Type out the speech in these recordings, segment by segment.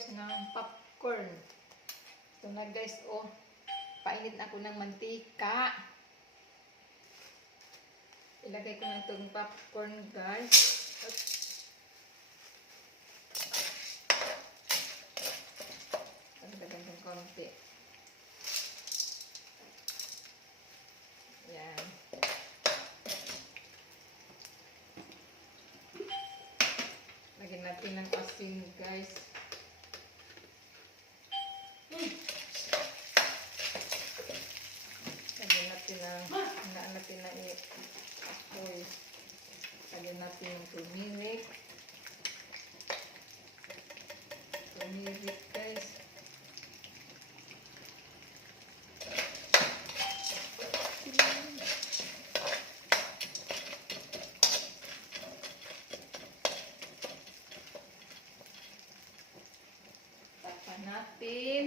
guys ng popcorn. Ito na guys, oh. Painit na ako ng mantika. Ilagay ko na itong popcorn guys. Pagdagan ng konti. Yan. Lagyan natin ng asin guys. Lagyan natin ng apoy. Lagyan natin ng turmeric. Turmeric guys. Tapan natin.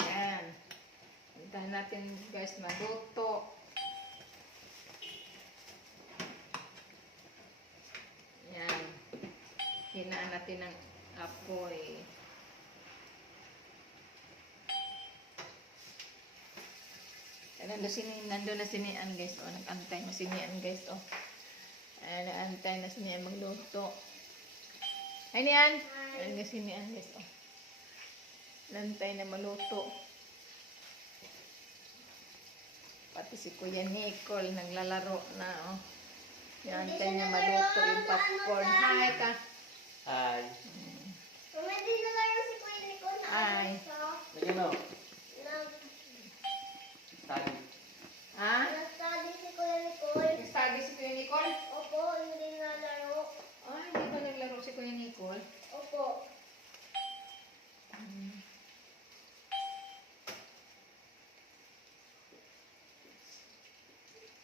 Ayan. Hintayin natin guys maluto. Ayan. Hinaan natin ng apoy. Nandun na sinian guys. O, nag-antay na sinian guys. O. Nag-antay na sinian magluto. Ay niyan. Ay na sinian guys. O. Nantay na maluto. Pati si Kuya Nicole naglalaro na. O. Nantay na maluto yung popcorn. Hi ka. Hi. Mama, di nalaro si Kuya Nicole. Hi. Lagyan mo. Study. Ha? Nag-study si Kuya Nicole. Nag-study si Kuya Nicole? Opo, hindi nalaro. Ay, hindi ba naglaro si Kuya Nicole? Opo.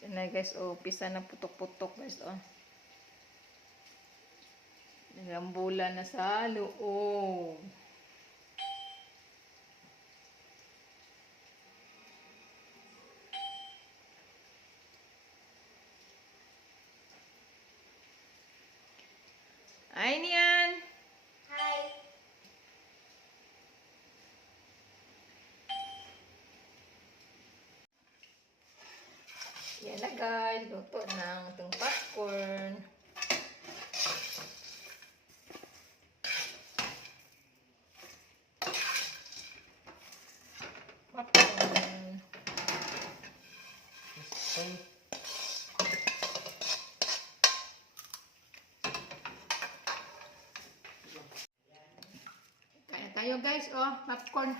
Yan na guys, oh, pisa na putok-putok guys, oh. Nagambula na sa loob. Ay, niyan. Hi. Yan na guys, luto ng itong popcorn. Popcorn. Kaya tayo guys, oh, popcorn.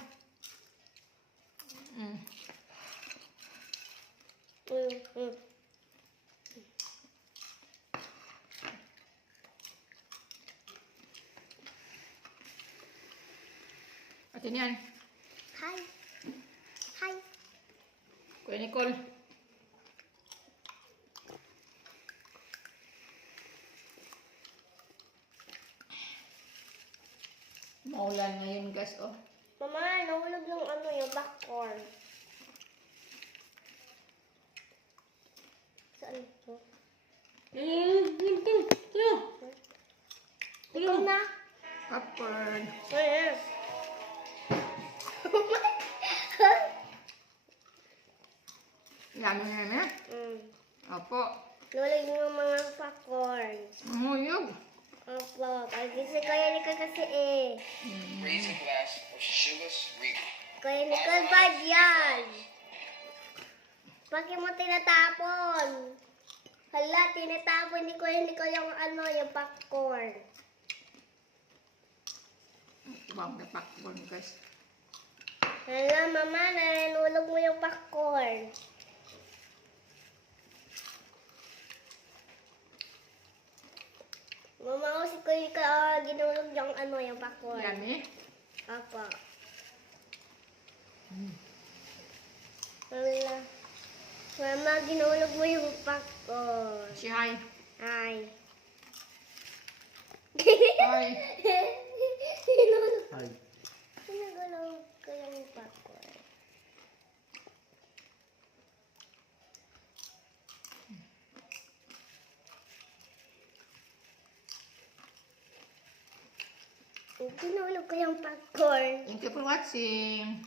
At yan. Hi. Hi. Kuya Nicole. Maulan ngayon guys, oh. Mama, nahulog yung popcorn. Saan ito? Ikaw na. Popcorn. Yes. Yummy na na. Opo. Nahulog yung mga popcorn. Mahuyog. Opo, pag-isip Kuya Nicole kasi eh. Raise a glass of sugar-free. Kuya Nicole, bad yan. Bakit mo tinatapon? Hala, tinatapon ni Kuya Nicole yung popcorn. Wow, may popcorn guys. Hala, mama, nanulog mo yung popcorn. Mama, si Kuya Nicole, ginulog yung popcorn. Yummy. Apa. Hala. Mama, ginulog mo yung popcorn. Si hi. Ay. Hi. Hi. Pinagulong ko yung popcorn. Tinulog ko yung popcorn. Thank you for watching.